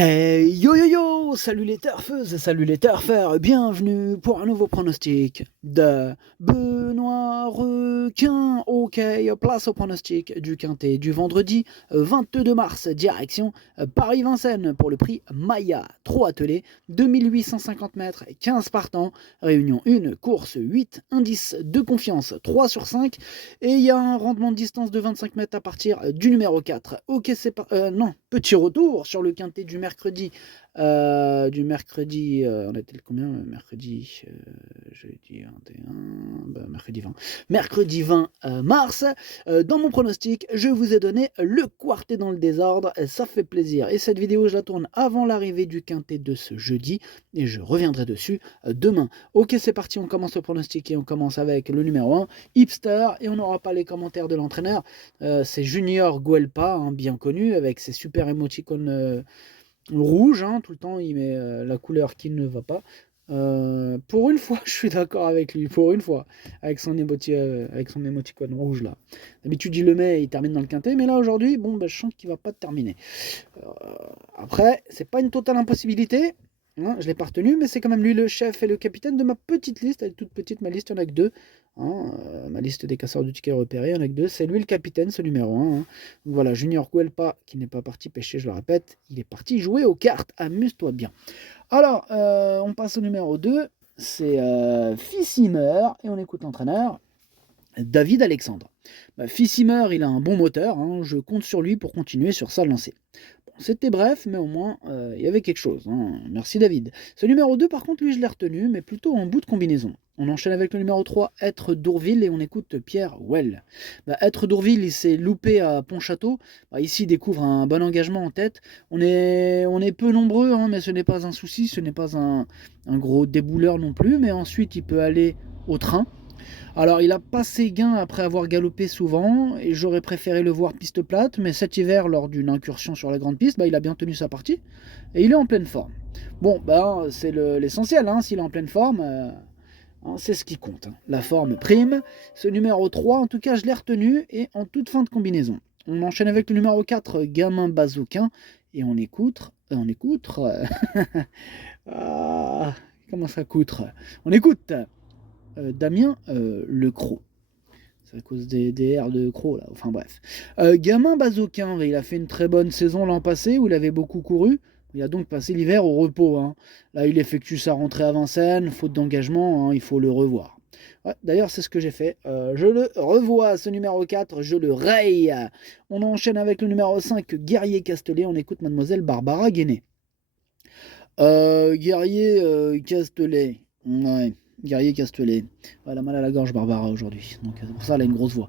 Yo yo yo, salut les turfeuses, salut les turfeurs, bienvenue pour un nouveau pronostic de Benoît Requin. Ok, place au pronostic du quintet du vendredi 22 mars, direction Paris-Vincennes pour le prix Maya. 3 attelés, 2850 mètres, 15 partants, réunion 1, course 8, indice de confiance 3 sur 5, et il y a un rendement de distance de 25 mètres à partir du numéro 4. Ok, c'est pas... non, petit retour sur le quintet du mercredi. On était le combien mercredi jeudi 21, mercredi 20. Mercredi 20 mars. Dans mon pronostic, je vous ai donné le quartet dans le désordre. Ça fait plaisir. Et cette vidéo, je la tourne avant l'arrivée du quintet de ce jeudi. Et je reviendrai dessus demain. Ok, c'est parti. On commence le pronostic et on commence avec le numéro 1, Hipster. Et on n'aura pas les commentaires de l'entraîneur. C'est Junior Guelpa, hein, bien connu, avec ses super émoticônes rouge, hein, tout le temps il met la couleur qui ne va pas. Pour une fois, je suis d'accord avec lui, pour une fois, avec son émoticône rouge là. D'habitude il le met et il termine dans le quintet, mais là aujourd'hui, bon, je sens qu'il va pas terminer. Après, c'est pas une totale impossibilité, hein, je l'ai pas retenu, mais c'est quand même lui le chef et le capitaine de ma petite liste. Elle est toute petite, ma liste, il n'y en a que deux. Hein, ma liste des casseurs du ticket repéré, il n'y en a que deux. C'est lui le capitaine, ce numéro 1. Hein. Donc voilà, Junior Guelpa, qui n'est pas parti pêcher, je le répète, il est parti jouer aux cartes. Amuse-toi bien. Alors, on passe au numéro 2. C'est Fissimer, et on écoute l'entraîneur. David Alexandre. Fissimer, il a un bon moteur, hein, je compte sur lui pour continuer sur sa lancée. Bon, c'était bref, mais au moins, il y avait quelque chose. Hein. Merci David. Ce numéro 2, par contre, lui, je l'ai retenu, mais plutôt en bout de combinaison. On enchaîne avec le numéro 3, Être d'Ourville, et on écoute Pierre Well. Être d'Ourville, il s'est loupé à Pontchâteau. Ici, il découvre un bon engagement en tête. On est peu nombreux, hein, mais ce n'est pas un souci, ce n'est pas un gros débouleur non plus, mais ensuite, il peut aller au train. Alors, il a pas ses gains après avoir galopé souvent, et j'aurais préféré le voir piste plate, mais cet hiver, lors d'une incursion sur la grande piste, il a bien tenu sa partie, et il est en pleine forme. Bon, c'est l'essentiel, hein, s'il est en pleine forme, c'est ce qui compte. Hein. La forme prime. Ce numéro 3, en tout cas, je l'ai retenu, et en toute fin de combinaison. On enchaîne avec le numéro 4, Gamin Bazouquin, et on écoute... ah, comment ça coûte? On écoute Damien Lecroc. C'est à cause des R de Cro, là. Enfin bref. Gamin Bazouquin, il a fait une très bonne saison l'an passé où il avait beaucoup couru. Il a donc passé l'hiver au repos. Hein. Là, il effectue sa rentrée à Vincennes. Faute d'engagement, hein, il faut le revoir. Ouais, d'ailleurs, c'est ce que j'ai fait. Je le revois, ce numéro 4, je le raye. On enchaîne avec le numéro 5, Guerrier Castellet. On écoute Mademoiselle Barbara Guéné. Guerrier Castellet. Ouais. Guerrier Castellet. Elle a mal à la gorge, Barbara, aujourd'hui. Donc, c'est pour ça qu'elle a une grosse voix.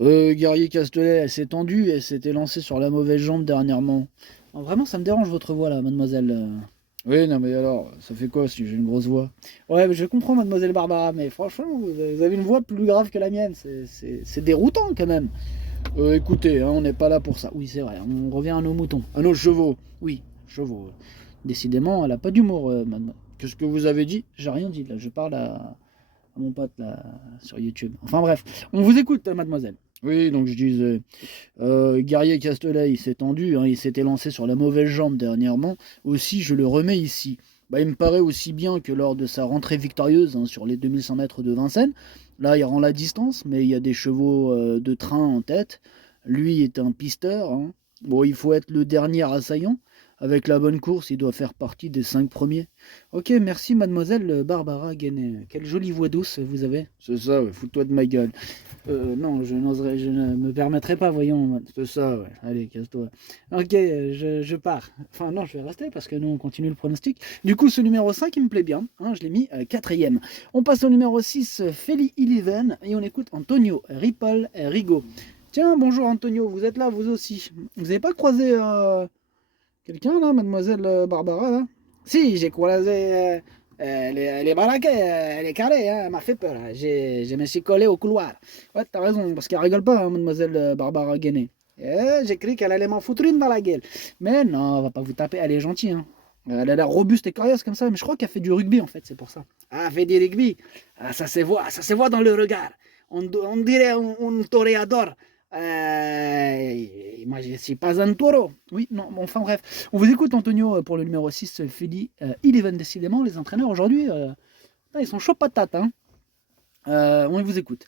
Guerrier Castellet, elle s'est tendue. Elle s'était lancée sur la mauvaise jambe dernièrement. Alors, vraiment, ça me dérange votre voix, là, mademoiselle. Oui, non, mais alors, ça fait quoi si j'ai une grosse voix? Ouais, mais je comprends, mademoiselle Barbara, mais franchement, vous avez une voix plus grave que la mienne. C'est déroutant, quand même. Écoutez, hein, on n'est pas là pour ça. Oui, c'est vrai, on revient à nos moutons. À nos chevaux. Oui, chevaux. Décidément, elle n'a pas d'humour, madame. Qu'est-ce que vous avez dit? J'ai rien dit, là. Je parle à mon pote, là, sur YouTube. Enfin, bref. On vous écoute, mademoiselle. Oui, donc je disais, Guerrier Castellet, il s'est tendu, hein, il s'était lancé sur la mauvaise jambe dernièrement. Aussi, je le remets ici. Il me paraît aussi bien que lors de sa rentrée victorieuse, hein, sur les 2100 mètres de Vincennes. Là, il rend la distance, mais il y a des chevaux de train en tête. Lui est un pisteur. Hein. Bon, il faut être le dernier assaillant. Avec la bonne course, il doit faire partie des 5 premiers. Ok, merci mademoiselle Barbara Guénet. Quelle jolie voix douce vous avez. C'est ça, ouais, fous-toi de ma gueule. Non, je ne me permettrai pas, voyons. C'est ça, ouais. Allez, casse-toi. Ok, je pars. Enfin, non, je vais rester parce que nous, on continue le pronostic. Du coup, ce numéro 5, il me plaît bien. Hein, je l'ai mis 4ème. On passe au numéro 6, Feli Iliven. Et on écoute Antonio Ripoll Rigo. Tiens, bonjour Antonio, vous êtes là, vous aussi. Vous n'avez pas croisé quelqu'un là, mademoiselle Barbara là? Si, j'ai croisé. Elle est baraquée, elle est carrée, hein, elle m'a fait peur. Je me suis collé au couloir. Ouais, t'as raison, parce qu'elle rigole pas, hein, mademoiselle Barbara Guéné. J'ai cru qu'elle allait m'en foutre une dans la gueule. Mais non, elle va pas vous taper, elle est gentille. Hein. Elle a l'air robuste et coriace comme ça, mais je crois qu'elle fait du rugby en fait, c'est pour ça. Ah, elle fait du rugby. Ah, ça se voit dans le regard. On dirait un toréador Moi, je ne suis pas un taureau. Oui, non, bon, enfin bref. On vous écoute, Antonio, pour le numéro 6, Feli Eleven, décidément. Les entraîneurs aujourd'hui, ils sont chauds patates. Hein. On vous écoute.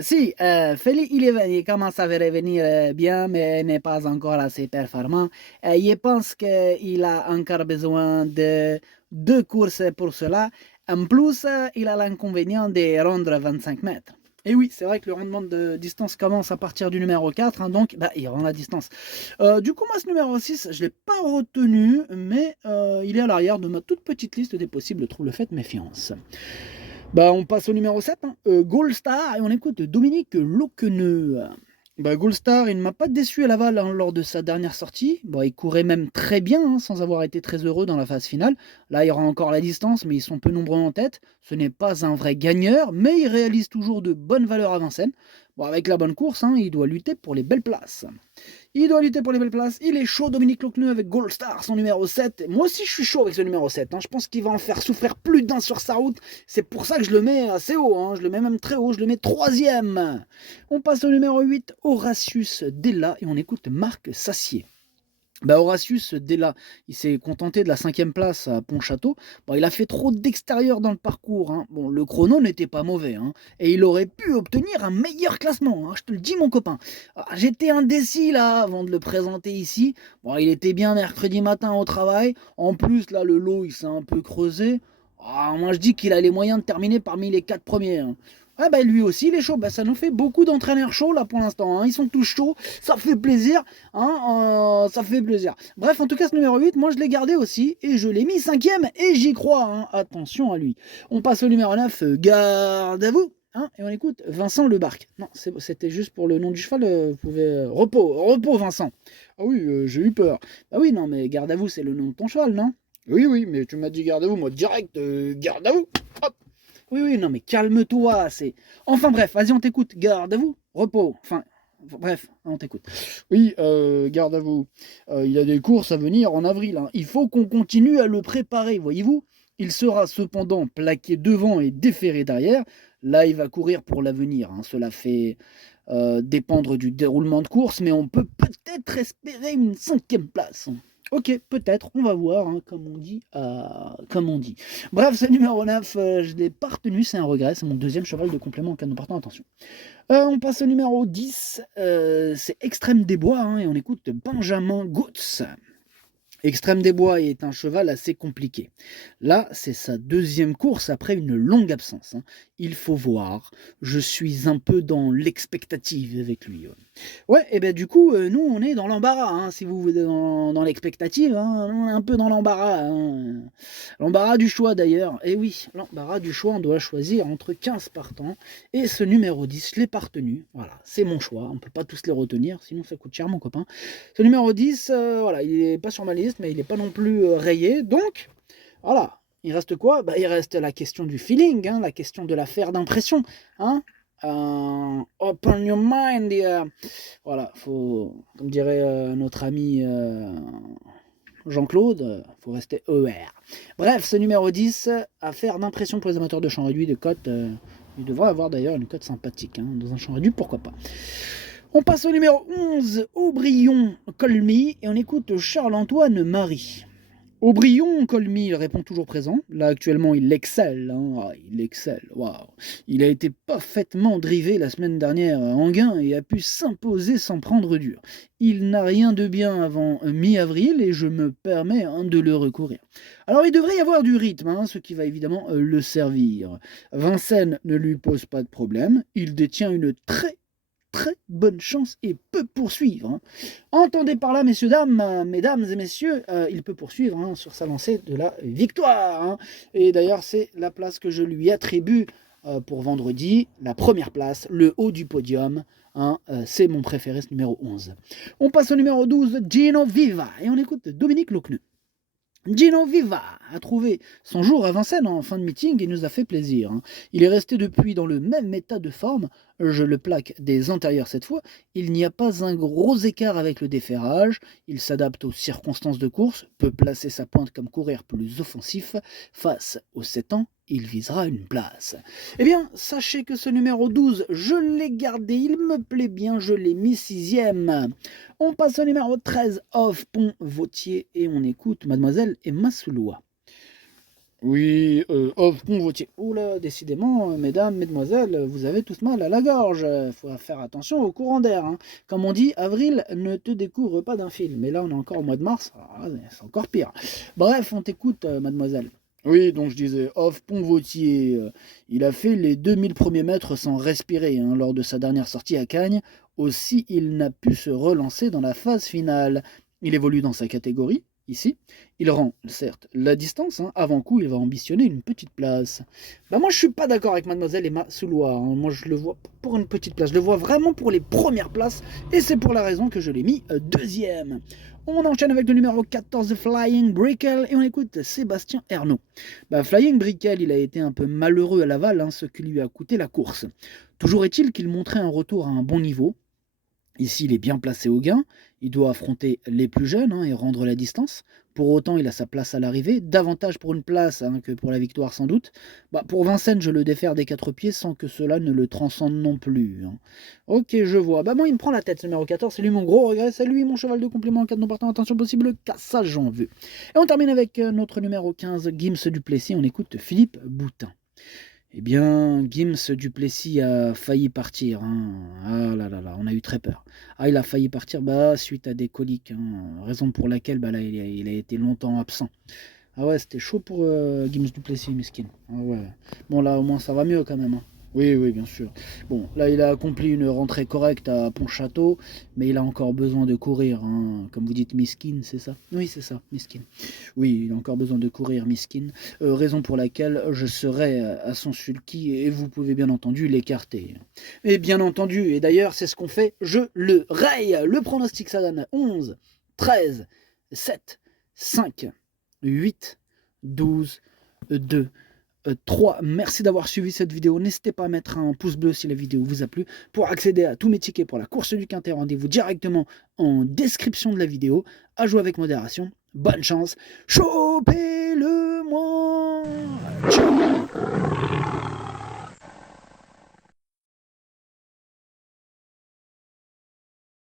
Si, Feli Eleven, il commence à revenir bien, mais n'est pas encore assez performant. Je pense qu'il a encore besoin de 2 courses pour cela. En plus, il a l'inconvénient de rendre 25 mètres. Et oui, c'est vrai que le rendement de distance commence à partir du numéro 4, hein, donc il rend la distance. Du coup, moi, ce numéro 6, je ne l'ai pas retenu, mais il est à l'arrière de ma toute petite liste des possibles troubles faits méfiance. On passe au numéro 7, hein. Gold Star, et on écoute Dominique Loqueneux. Gold Star, il ne m'a pas déçu à Laval hein, lors de sa dernière sortie. Il courait même très bien, hein, sans avoir été très heureux dans la phase finale. Là, il rend encore la distance, mais ils sont peu nombreux en tête. Ce n'est pas un vrai gagneur, mais il réalise toujours de bonnes valeurs à Vincennes. Avec la bonne course, hein, il doit lutter pour les belles places. Il est chaud, Dominique Loqueneux, avec Gold Star, son numéro 7. Moi aussi, je suis chaud avec ce numéro 7. Hein. Je pense qu'il va en faire souffrir plus d'un sur sa route. C'est pour ça que je le mets assez haut. Hein. Je le mets même très haut. Je le mets 3e. On passe au numéro 8, Horatius Della. Et on écoute Marc Sassier. Horatius, dès là, il s'est contenté de la 5e place à Pontchâteau. Il a fait trop d'extérieur dans le parcours. Hein. Le chrono n'était pas mauvais. Hein. Et il aurait pu obtenir un meilleur classement. Hein. Je te le dis, mon copain. J'étais indécis, là, avant de le présenter ici. Il était bien mercredi matin au travail. En plus, là, le lot, il s'est un peu creusé. Moi, je dis qu'il a les moyens de terminer parmi les 4 premiers. Hein. Lui aussi, il est chaud. Ça nous fait beaucoup d'entraîneurs chauds là pour l'instant. Hein. Ils sont tous chauds. Ça fait plaisir. Hein, ça fait plaisir. Bref, en tout cas, ce numéro 8, moi je l'ai gardé aussi. Et je l'ai mis 5e. Et j'y crois. Hein. Attention à lui. On passe au numéro 9. Garde à vous. Hein, et on écoute Vincent Lebarque. Non, c'était juste pour le nom du cheval. Vous pouvez. Repos, Vincent. Ah oui, j'ai eu peur. Oui, non, mais garde à vous, c'est le nom de ton cheval, non? Oui, mais tu m'as dit garde à vous. Moi, direct, garde à vous. Hop. Oui, non, mais calme-toi, c'est... Enfin bref, vas-y, on t'écoute, garde à vous, repos, bref, on t'écoute. Oui, garde à vous, il y a des courses à venir en avril, hein. Il faut qu'on continue à le préparer, voyez-vous. Il sera cependant plaqué devant et déféré derrière. Là, il va courir pour l'avenir, hein. Cela fait dépendre du déroulement de course, mais on peut peut-être espérer une 5e place. Ok, peut-être, on va voir, hein, comme on dit. Bref, ce numéro 9, je ne l'ai pas retenu, c'est un regret, c'est mon 2e cheval de complément en cas de partant, attention. On passe au numéro 10, c'est Extrême des Bois, hein, et on écoute Benjamin Gautz. Extrême des Bois est un cheval assez compliqué. Là, c'est sa 2e course après une longue absence. Hein. Il faut voir. Je suis un peu dans l'expectative avec lui. Ouais, et du coup, nous, on est dans l'embarras. Hein, si vous voulez dans l'expectative, hein, on est un peu dans l'embarras. Hein. L'embarras du choix, d'ailleurs. Et oui, l'embarras du choix, on doit choisir entre 15 partants. Et ce numéro 10, je l'ai pas retenu. Voilà, c'est mon choix. On peut pas tous les retenir, sinon ça coûte cher, mon copain. Ce numéro 10, voilà, il est pas sur ma liste, mais il n'est pas non plus rayé. Donc, voilà, il reste quoi? Il reste la question du feeling, hein, la question de l'affaire d'impression. Hein. Open your mind. Voilà, faut, comme dirait notre ami Jean-Claude, faut rester ER. Bref, ce numéro 10, affaire d'impression pour les amateurs de champ réduit, de cote. Il devrait avoir d'ailleurs une cote sympathique. Hein, dans un champ réduit, pourquoi pas. On passe au numéro 11, Aubryon-Colmy, et on écoute Charles-Antoine Marie. Aubryon-Colmy, il répond toujours présent. Là, actuellement, il excelle. Hein. Il excelle. Waouh. Il a été parfaitement drivé la semaine dernière à Enghien et a pu s'imposer sans prendre dur. Il n'a rien de bien avant mi-avril et je me permets de le recourir. Alors, il devrait y avoir du rythme, hein, ce qui va évidemment le servir. Vincennes ne lui pose pas de problème. Il détient une très bonne chance et peut poursuivre. Hein. Entendez par là, mesdames et messieurs, il peut poursuivre hein, sur sa lancée de la victoire. Hein. Et d'ailleurs, c'est la place que je lui attribue pour vendredi, la première place, le haut du podium. Hein, c'est mon préféré, ce numéro 11. On passe au numéro 12, Gino Viva, et on écoute Dominique Loqueneux. Gino Viva a trouvé son jour à Vincennes en fin de meeting et nous a fait plaisir. Hein. Il est resté depuis dans le même état de forme. Je le plaque des antérieurs cette fois. Il n'y a pas un gros écart avec le déferrage. Il s'adapte aux circonstances de course, peut placer sa pointe comme courir plus offensif. Face aux 7 ans, il visera une place. Eh bien, sachez que ce numéro 12, je l'ai gardé, il me plaît bien, je l'ai mis 6e. On passe au numéro 13, Off Pont Vautier, et on écoute Mademoiselle Emma Soulois. Oui, Off Pont Vautier. Oula, décidément, mesdames, mesdemoiselles, vous avez tous mal à la gorge. Faut faire attention au courant d'air. Hein. Comme on dit, avril ne te découvre pas d'un fil. Mais là, on est encore au mois de mars, c'est encore pire. Bref, on t'écoute, mademoiselle. Oui, donc je disais, Off Pont Vautier, il a fait les 2000 premiers mètres sans respirer hein, lors de sa dernière sortie à Cagnes. Aussi, il n'a pu se relancer dans la phase finale. Il évolue dans sa catégorie, ici. Il rend, certes, la distance. Hein. Avant coup, il va ambitionner une petite place. Bah moi, je suis pas d'accord avec Mademoiselle Emma Soulois. Hein. Moi, je le vois pour une petite place. Je le vois vraiment pour les premières places. Et c'est pour la raison que je l'ai mis 2e. On enchaîne avec le numéro 14, Flying Brickell, et on écoute Sébastien Ernaud. Bah, Flying Brickell, il a été un peu malheureux à Laval, hein, ce qui lui a coûté la course. Toujours est-il qu'il montrait un retour à un bon niveau. Ici, il est bien placé au gain. Il doit affronter les plus jeunes hein, et rendre la distance. Pour autant, il a sa place à l'arrivée. Davantage pour une place hein, que pour la victoire, sans doute. Bah, pour Vincennes, je le défère des 4 pieds sans que cela ne le transcende non plus. Hein. Ok, je vois. Bah, moi, il me prend la tête, ce numéro 14. C'est lui mon gros regret. C'est lui mon cheval de complément en cas de non partant. Attention possible, le cassage en vue. Et on termine avec notre numéro 15, Gims Duplessis. On écoute Philippe Boutin. Eh bien, Gims Duplessis a failli partir. Hein. Ah là là là, on a eu très peur. Ah, il a failli partir suite à des coliques, hein. Raison pour laquelle là, il a été longtemps absent. Ah ouais, c'était chaud pour Gims Duplessis, miskin. Ah ouais. Bon, là, au moins, ça va mieux quand même. Hein. Oui, oui, bien sûr. Bon, là, il a accompli une rentrée correcte à Pontchâteau, mais il a encore besoin de courir. Hein. Comme vous dites, miskin, c'est ça? Oui, c'est ça, miskin. Oui, il a encore besoin de courir, miskin. Raison pour laquelle je serai à son sulky et vous pouvez bien entendu l'écarter. Et bien entendu, et d'ailleurs, c'est ce qu'on fait, je le raye. Le pronostic, ça donne 11, 13, 7, 5, 8, 12, 2, 3. Merci d'avoir suivi cette vidéo. N'hésitez pas à mettre un pouce bleu si la vidéo vous a plu. Pour accéder à tous mes tickets pour la course du Quintet, rendez-vous directement en description de la vidéo. À jouer avec modération. Bonne chance. Chopez-le-moi. Ciao.